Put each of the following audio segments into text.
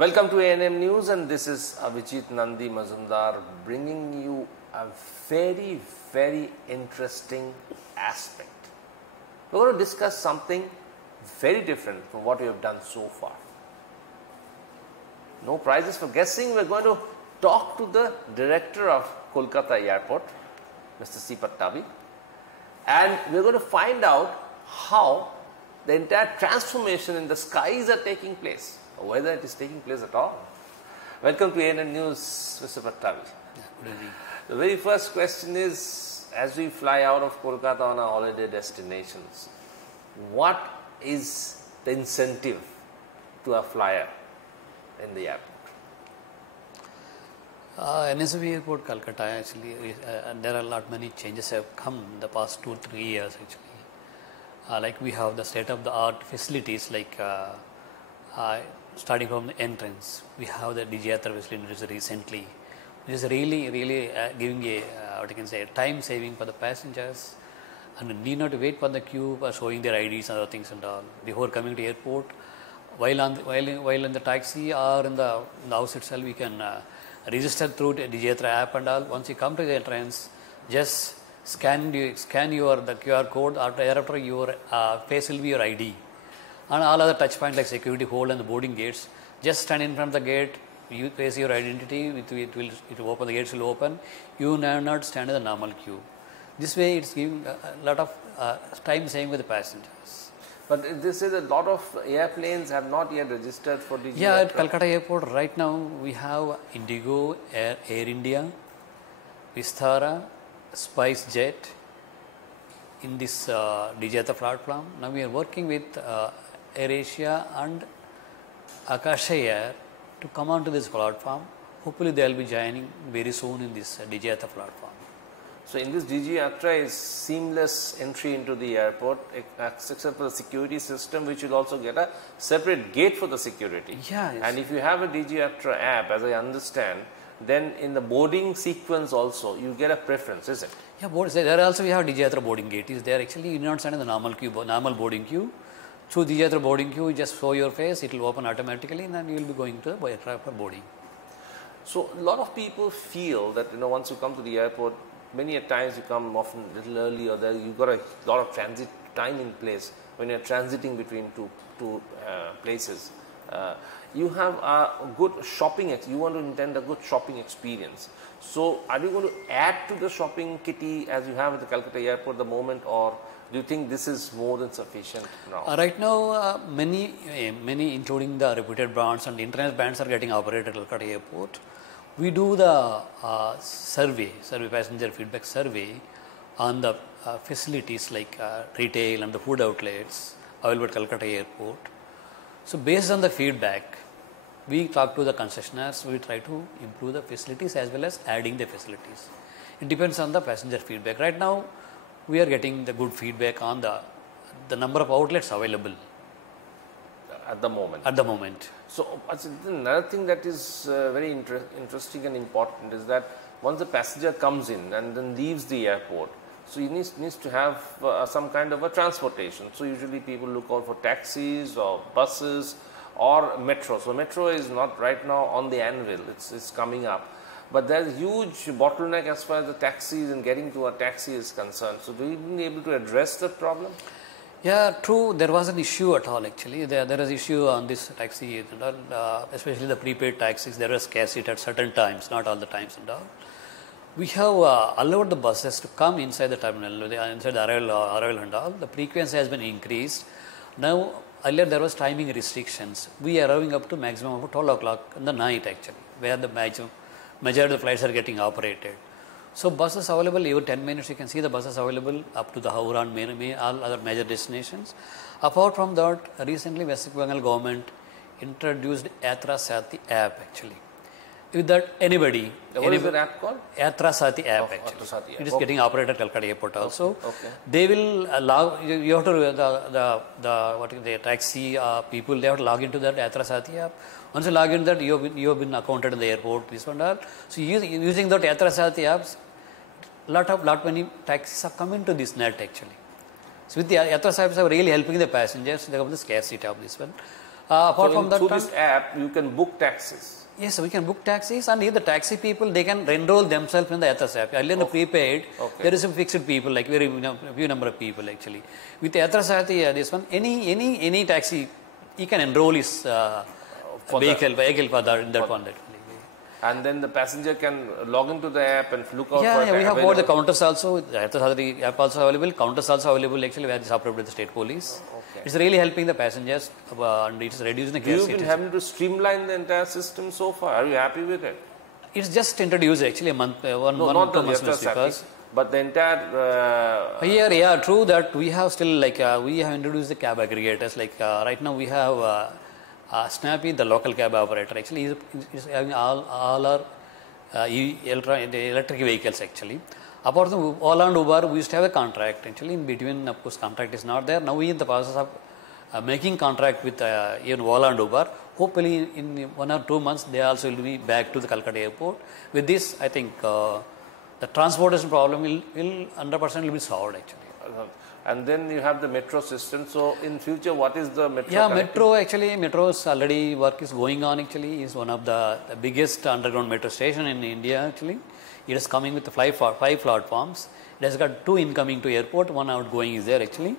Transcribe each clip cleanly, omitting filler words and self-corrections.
Welcome to ANM News, and this is Abhijit Nandi Mazumdar bringing you a very, very interesting aspect. We're going to discuss something very different from what we have done so far. No prizes for guessing. We're going to talk to the director of Kolkata Airport, Mr. C. Pattabi, and we're going to find out how the entire transformation in the skies are taking place, or whether it is taking place at all. Welcome to ANN News, Mr. Pattabi. Good evening. The very first question is, as we fly out of Kolkata on our holiday destinations, what is the incentive to a flyer in the airport? NSV Airport, Calcutta, actually, there are many changes have come in the past 2-3 years, actually. Like we have the state-of-the-art facilities, like starting from the entrance, we have the Digiyatra facilities recently, which is really giving a time saving for the passengers, and need not wait for the queue for showing their IDs and other things and all before coming to airport. While in the taxi or in the house itself, we can register through the Digiyatra app and all. Once you come to the entrance, just scan the QR code. Thereafter, your face will be your ID, and all other touch points like security hold and the boarding gates. Just stand in front of the gate. You place your identity. It will open. The gates will open. You need not stand in the normal queue. This way, it's giving a lot of time saving with the passengers. But they say that a lot of airplanes have not yet registered for Digiyatra. Yeah, at Calcutta Airport right now we have Indigo, Air India, Vistara, SpiceJet in this Digiyatra platform. Now we are working with AirAsia and Akasha Air to come onto this platform. Hopefully they will be joining very soon in this Digiyatra platform. So in this Digiyatra is seamless entry into the airport, except for the security system, which will also get a separate gate for the security. Yeah, yes. And if you have a Digiyatra app, as I understand, then in the boarding sequence also, you get a preference, is it? Yeah, there also we have Digiyatra boarding gate. Is there actually you not stand in the normal boarding queue. Through Digiyatra boarding queue, you just show your face, it will open automatically, and then you will be going to the aircraft for boarding. So a lot of people feel that once you come to the airport, many a times you come often a little early, or there you got a lot of transit time in place when you're transiting between two places. You have a good shopping. You want to intend a good shopping experience. So, are you going to add to the shopping kitty as you have at the Calcutta Airport at the moment, or do you think this is more than sufficient now? Right now, many, including the reputed brands and internet brands, are getting operated at Calcutta Airport. We do the survey passenger feedback survey on the facilities like retail and the food outlets available at Calcutta Airport. So based on the feedback, we talk to the concessionaires. We try to improve the facilities as well as adding the facilities. It depends on the passenger feedback. Right now, we are getting the good feedback on the number of outlets available at the moment. So another thing that is very interesting and important is that once the passenger comes in and then leaves the airport, so he needs to have some kind of a transportation. So usually people look out for taxis or buses or metro. So metro is not right now on the anvil, it's coming up. But there's a huge bottleneck as far as the taxis and getting to a taxi is concerned. So do you be able to address that problem? Yeah, true. There was an issue at all actually. There is issue on this taxi, especially the prepaid taxis. There was scarcity at certain times, not all the times and all. We have allowed the buses to come inside the terminal, inside the arrival and all. The frequency has been increased. Now, earlier there was timing restrictions. We are allowing up to maximum of 12 o'clock in the night actually, where the majority of the flights are getting operated. So buses available every 10 minutes. You can see the buses available up to the Howrah and all other major destinations. Apart from that, recently West Bengal government introduced Yatra Sati app actually. With that, anybody. What is the app called? Yatra Sati app actually. It is getting operated at Calcutta Airport also. Okay. They will allow you have to the taxi people. They have to log into that Yatra Sati app. Once you log into that, you have been accounted in the airport. This one all. So using that Yatra Sati apps, lot many taxis are coming to this net actually. So with the Yatra Sati apps are really helping the passengers. They have the scarcity of this one. Apart from that, through this app, you can book taxis. Yes, we can book taxis, and if the taxi people, they can enroll themselves in the Yathras app. Earlier in the prepaid, there is a fixed people, like very few number of people actually. With the Yathras app, this one, any taxi, he can enroll his vehicle for that in that one. And then the passenger can log into the app and look out for Yeah, we have got the counters also. The app also available. Counters also available actually where it's operated with the state police. It's really helping the passengers and it's reducing the gas. You've been having to streamline the entire system so far. Are you happy with it? It's just introduced actually a month, one not two the months because. But the entire... Yeah, true that we have still like, we have introduced the cab aggregators. Like right now we have Snappy, the local cab operator actually is having all our electric vehicles actually. Apart from Ola and Uber, we used to have a contract actually in between. Of course, contract is not there. Now we are in the process of making contract with even Ola and Uber. Hopefully in 1 or 2 months they also will be back to the Calcutta airport. With this, I think the transportation problem will 100% will be solved actually. And then you have the metro system. So in future, what is the metro? Yeah, metro's already work is going on actually. It's one of the biggest underground metro station in India actually. It is coming with 5 platforms. It has got 2 incoming to airport, 1 outgoing is there actually.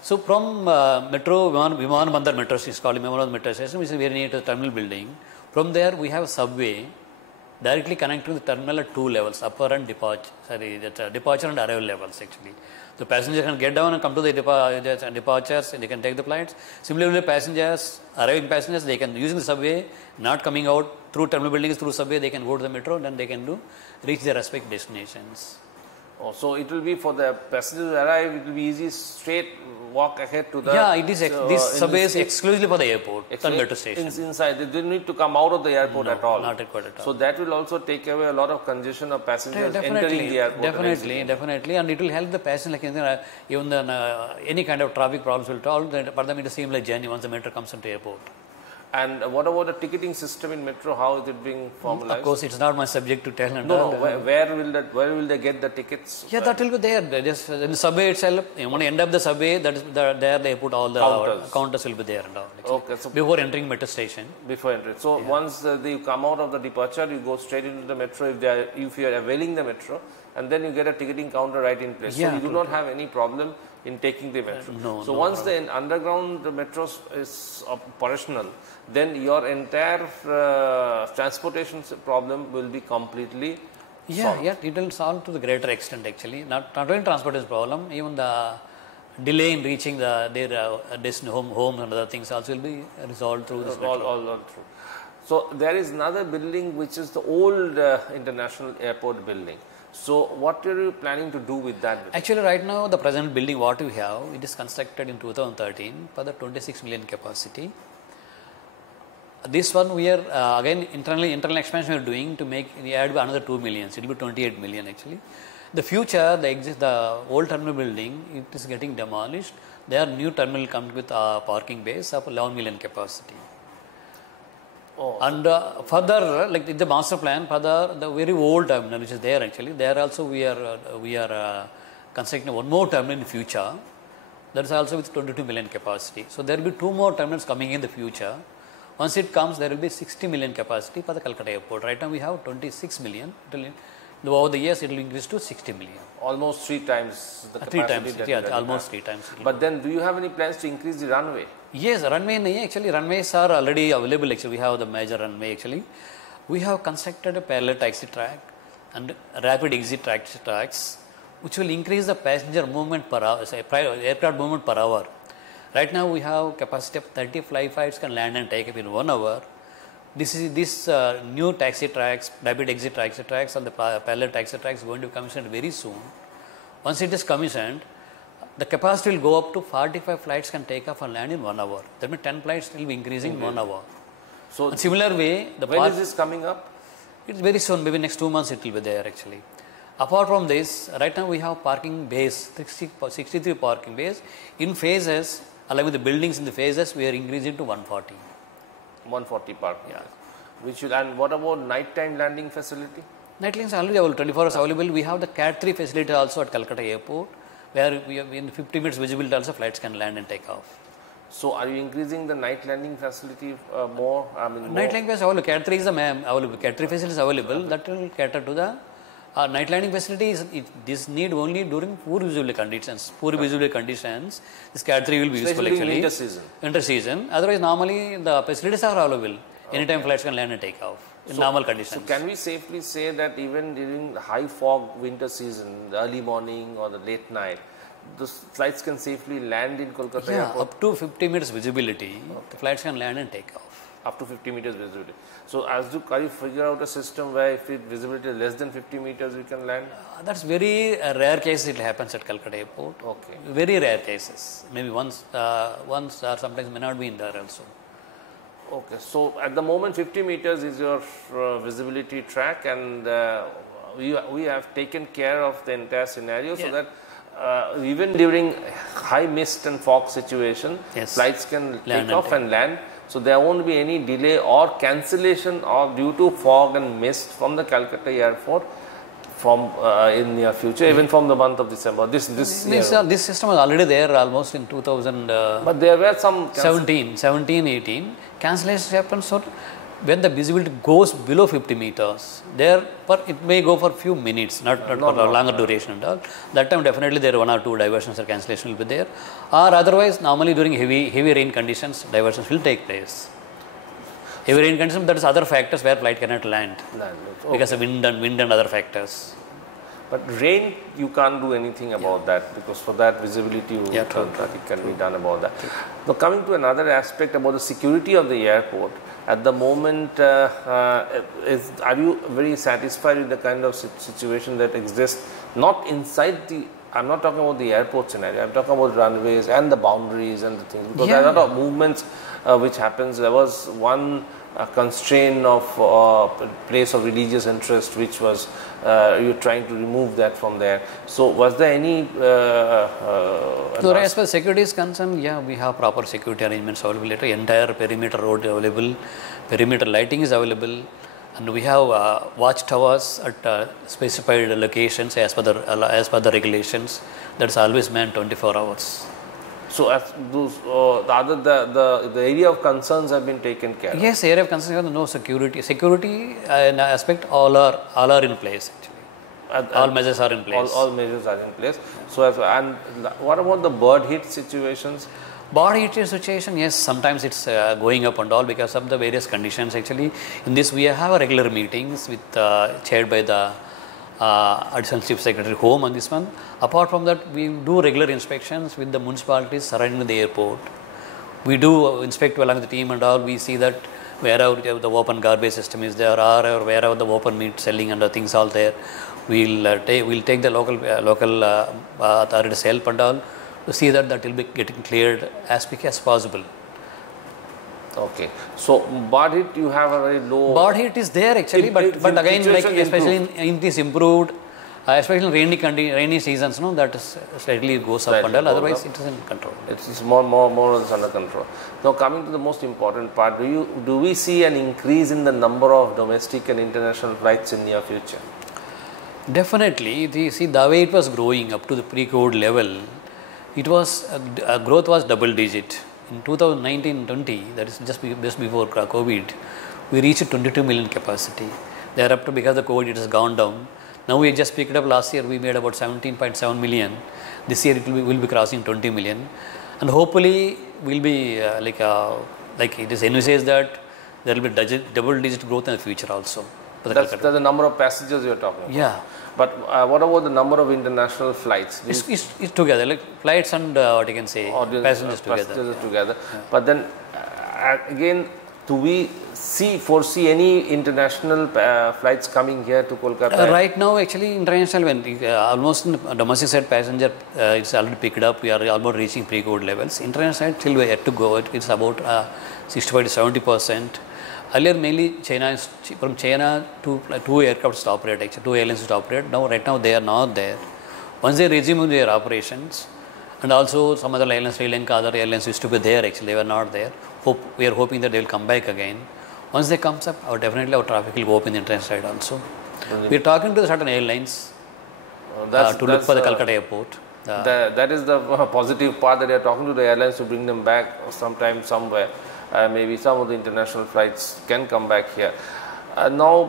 So from metro, Viman Bandar metro station, it's called Viman metro station, which is very near to the terminal building. From there we have a subway directly connecting the terminal at 2 levels, upper and departure and arrival levels actually. The passenger can get down and come to the departures and they can take the flights. Similarly, arriving passengers, they can using the subway, not coming out through terminal buildings, through subway, they can go to the metro, then they can reach their respective destinations. Oh, so it will be for the passengers to arrive, it will be easy, straight walk ahead to the... Yeah, it is this subway is exclusively for the airport, the metro station. Inside, they don't need to come out of the airport at all. Not required at all. So that will also take away a lot of congestion of passengers entering the airport. Definitely, and it will help the passenger, like even any kind of traffic problems will solve. For them, it is a seamless journey once the metro comes into airport. And what about the ticketing system in metro? How is it being formalized? Of course, it's not my subject to tell. Where will they get the tickets? Yeah, that will be there. Just in the subway itself, when you end up the subway, there they put all the counters will be there and all. Okay, so before entering metro station. Before entering. So once they come out of the departure, you go straight into the metro if you are availing the metro, and then you get a ticketing counter right in place. Yeah, so you do not have any problem in taking the metro. Once the underground metro is operational, then your entire transportation problem will be completely solved. Yeah, it will solve to the greater extent actually. Not only transportation problem, even the delay in reaching their homes and other things also will be resolved through this metro. All through. So there is another building which is the old international airport building. So what are you planning to do with that building? Actually, right now the present building what we have, it is constructed in 2013 for the 26 million capacity. This one we are again internal expansion we are doing to add another 2 million. It will be 28 million actually. The future, the old terminal building, it is getting demolished. There are new terminal comes with parking base of 11 million capacity. And further, like the master plan, further the very old terminal which is there actually, there also we are constructing one more terminal in future. That is also with 22 million capacity. So there will be 2 more terminals coming in the future. Once it comes, there will be 60 million capacity for the Calcutta airport. Right now we have 26 million. Over the years, it will increase to 60 million. Almost 3 times the capacity. 3 times, almost 3 times. But then, do you have any plans to increase the runway? Yes, runways are already available. Actually, we have the major runway. Actually, we have constructed a parallel taxi track and rapid exit tracks, which will increase the passenger movement per hour, aircraft movement per hour. Right now, we have capacity of 30 flights can land and take up in 1 hour. This new taxi tracks, rapid exit taxi tracks and the parallel taxi tracks going to be commissioned very soon. Once it is commissioned, the capacity will go up to 45 flights can take off and land in 1 hour. That means 10 flights will be increasing in 1 hour. So, similar way, when is this coming up? It's very soon, maybe next 2 months it will be there actually. Apart from this, right now we have parking bays, 63 parking bays. In phases, along with the buildings in the phases, we are increasing to 140. 140 parking. Yeah. And what about nighttime landing facility? Night lanes are already available, 24 hours available. We have the Cat 3 facility also at Calcutta airport, where we have in 50 minutes visibility also flights can land and take off. So are you increasing the night landing facility more? I mean, night landing facility, Cat 3 is available. Cat 3 facility is available. That will cater to the night landing facilities. This need only during poor visibility conditions. Poor visibility conditions, this Cat 3 will be useful actually. Winter season. Winter season. Otherwise, normally the facilities are available. Anytime flights can land and take off in normal conditions. So can we safely say that even during high fog winter season, the early morning or the late night, the flights can safely land in Kolkata airport? Up to 50 meters visibility, the flights can land and take off. Up to 50 meters visibility. So can you figure out a system where if visibility is less than 50 meters, we can land? That's very rare cases it happens at Calcutta airport. Okay. Very rare cases. Maybe once or sometimes may not be in there also. Okay. So at the moment 50 meters is your visibility track, and we have taken care of the entire scenario so that even during high mist and fog situation, flights can take off and land. So there won't be any delay or cancellation or due to fog and mist from the Calcutta airport from in near future, even from the month of December. This system was already there almost in 2000. But there were some 17, 18 cancellations happen. So when the visibility goes below 50 meters, it may go for a few minutes, not for a longer duration and all. That time definitely there are 1 or 2 diversions or cancellation will be there. Or otherwise, normally during heavy rain conditions, diversions will take place. Heavy rain conditions, that is other factors where flight cannot land. Because of wind and other factors. But rain, you can't do anything about that, because for that visibility, it can be done about that. Now coming to another aspect about the security of the airport, at the moment, are you very satisfied with the kind of situation that exists, not inside the, I'm not talking about the airport scenario, I'm talking about runways and the boundaries and the things, because there are a lot of movements which happens. There was one constraint of place of religious interest, which was you're trying to remove that from there. So was there any so as far as security is concerned, we have proper security arrangements available. Entire perimeter road available, perimeter lighting is available, and we have watch towers at specified locations as per the regulations. That's always manned 24 hours. So as those the area of concerns have been taken care of? Yes, area of concerns, no security. Security aspect all are in place actually. All measures are in place. All measures are in place. So and what about the bird hit situations? Bird hit situation, yes, sometimes it's going up and all because of the various conditions actually. In this we have regular meetings with chaired by the Additional Chief Secretary Home on this one. Apart from that, we do regular inspections with the municipalities surrounding the airport. We do inspect along with the team and all. We see that wherever the open garbage system is there, or wherever the open meat selling and things all there, we'll take the local authorities' help and all to see that will be getting cleared as quick as possible. Okay, so bird hit, you have a very low. Bird hit is there actually, but again, like especially in this improved, especially in rainy seasons, that is slightly goes up and all. Otherwise, it is in control. It's more or less under control. Now, coming to the most important part, do we see an increase in the number of domestic and international flights in near future? Definitely. The way it was growing up to the pre-COVID level, it was growth was double digit. In 2019-20, that is just before COVID, we reached 22 million capacity. Thereafter, because of COVID, it has gone down. Now we just picked up last year, we made about 17.7 million. This year, will be crossing 20 million. And hopefully, we'll be like it is envisages that there will be double-digit growth in the future also. That's the number of passengers you're talking about. Yeah. But what about the number of international flights? It's together, like flights and what you can say, passengers together. Yeah. But then again, do we foresee any international flights coming here to Kolkata? Right now, actually, international, almost domestic side passenger, it's already picked up. We are almost reaching pre-COVID levels. International side, still we have to go. It's about 65 to 70%. Earlier, mainly from China, two aircraft to operate, actually, 2 airlines to operate. Right now, they are not there. Once they resume their operations, and also some other airlines, Sri Lanka, other airlines used to be there, actually, they were not there. We are hoping that they will come back again. Once they come up, definitely our traffic will go up in the international side also. We are talking to certain airlines to look for the Calcutta airport. That is the positive part, that they are talking to the airlines to bring them back sometime somewhere. Maybe some of the international flights can come back here. Now,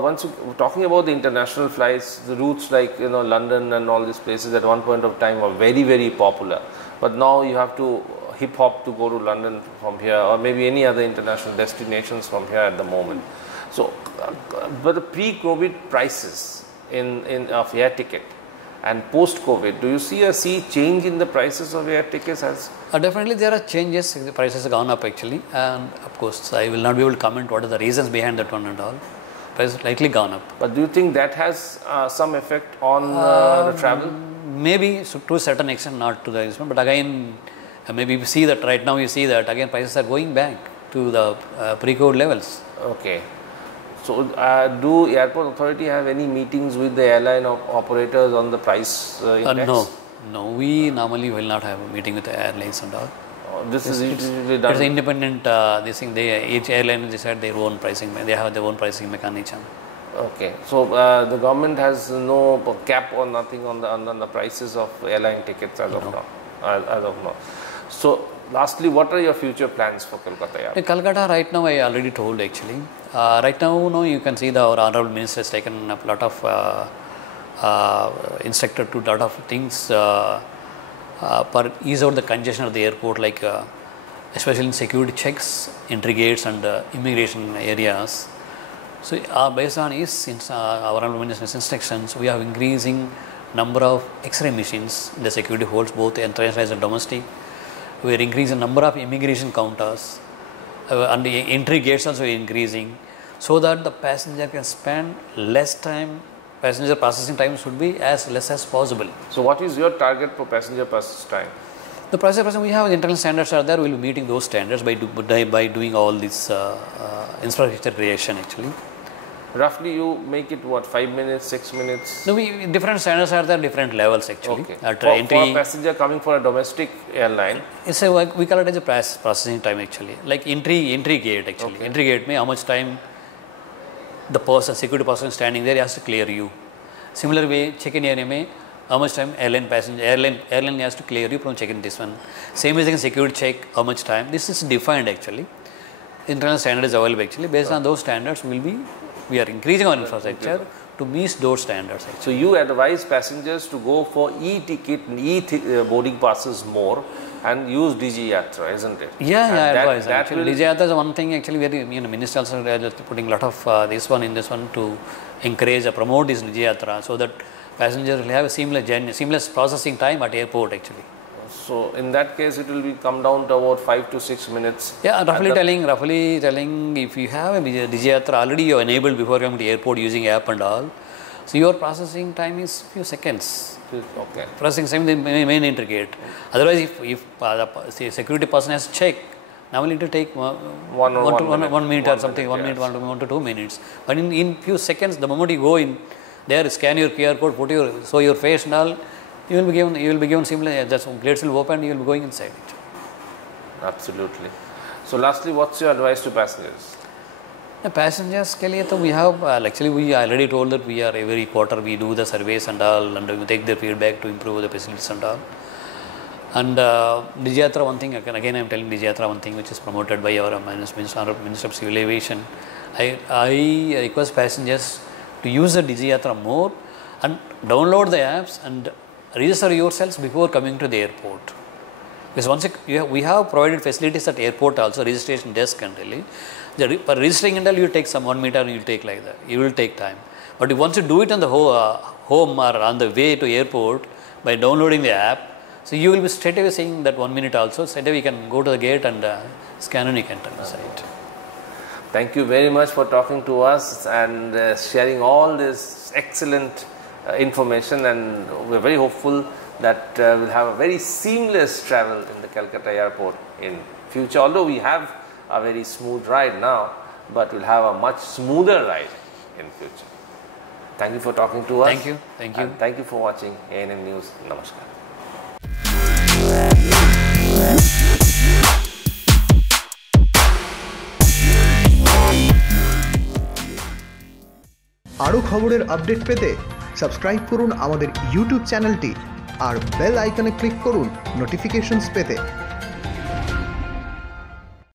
once you're talking about the international flights, the routes like London and all these places at one point of time were very, very popular. But now you have to hip hop to go to London from here, or maybe any other international destinations from here at the moment. So, but the pre-COVID prices of air ticket and post-COVID, do you see a change in the prices of air tickets? Definitely there are changes. The prices have gone up actually, and of course I will not be able to comment what are the reasons behind that one and all. Prices slightly gone up. But do you think that has some effect on the travel? Maybe to a certain extent, not to the extent, but again, maybe we see that right now you see that again prices are going back to the pre-COVID levels. Okay. So, do airport authority have any meetings with the airline operators on the price index? No. We normally will not have a meeting with the airlines and all. This is usually done. It's independent. This thing. Each airline decide their own pricing. They have their own pricing mechanism. Okay. So, the government has no cap or nothing on the prices of airline tickets as of now. As of now. So, lastly, what are your future plans for Kolkata Airport? Kolkata right now, I already told actually. Right now, you can see our honorable minister has taken up a lot of instructed to a lot of things for ease out the congestion of the airport, like especially in security checks, entry gates and immigration areas. So, based on since our honorable minister's instructions, we are increasing number of X-ray machines in the security holds, both international and domestic. We are increasing the number of immigration counters, and the entry gates also increasing, so that the passenger can spend less time. Passenger processing time should be as less as possible. So, what is your target for passenger process time? The processing, we have internal standards are there. We will be meeting those standards by doing all this infrastructure creation actually. Roughly, you make it what, 5 minutes, 6 minutes? No, different standards are there, different levels actually. Okay. For a passenger coming for a domestic airline, it's we call it as a processing time actually. Like entry gate actually. Okay. Entry gate, how much time the security person standing there has to clear you. Similar way, check-in area, how much time airline has to clear you from check-in this one. Same as in security check, how much time. This is defined actually. Internal standard is available actually. Based on those standards, we are increasing our infrastructure to meet those standards actually. So, you advise passengers to go for e-ticket and e-boarding passes more and use Digi Yatra, isn't it? Yeah, I advise. Actually, Digi Yatra is one thing actually where minister also putting a lot of this one to encourage or promote this Digi Yatra, so that passengers will have a seamless processing time at airport actually. So, in that case, it will come down to about 5 to 6 minutes. Yeah, roughly telling, if you have a Digi Yatra already you are enabled before coming to the airport using app and all, so your processing time is few seconds. Okay. Processing time the main entry gate. Otherwise, if the security person has checked, normally it will take 1 minute or something, 1 minute, 1 to 2 minutes. But in few seconds, the moment you go in there, scan your QR code, show your face and all, you will be given similar. Just gates will open, you will be going inside it. Absolutely. So, lastly, what's your advice to passengers? The passengers ke liye we have actually we already told that we are every quarter we do the surveys and all, and we take their feedback to improve the facilities and all. And Digi Yatra, one thing again I am telling Digi Yatra one thing which is promoted by our Minister of Civil Aviation. I request passengers to use the Digi Yatra more and download the apps and register yourselves before coming to the airport. Because once we have provided facilities at airport also, registration desk and really. For registering and all, you take some 1 meter and you will take like that. You will take time. But once you do it on the home or on the way to airport by downloading the app, so you will be straight away saying that 1 minute also. Straight away you can go to the gate and scan and you can enter inside. Thank you very much for talking to us and sharing all this excellent information, and we're very hopeful that we'll have a very seamless travel in the Calcutta airport in future. Although we have a very smooth ride now, but we'll have a much smoother ride in future. Thank you for talking to us. Thank you. And thank you for watching ANM News. Namaskar. আরো খবরের update পেতে subscribe করুন আমাদের YouTube চ্যানেলটি আর bell আইকনে click করুন notifications পেতে।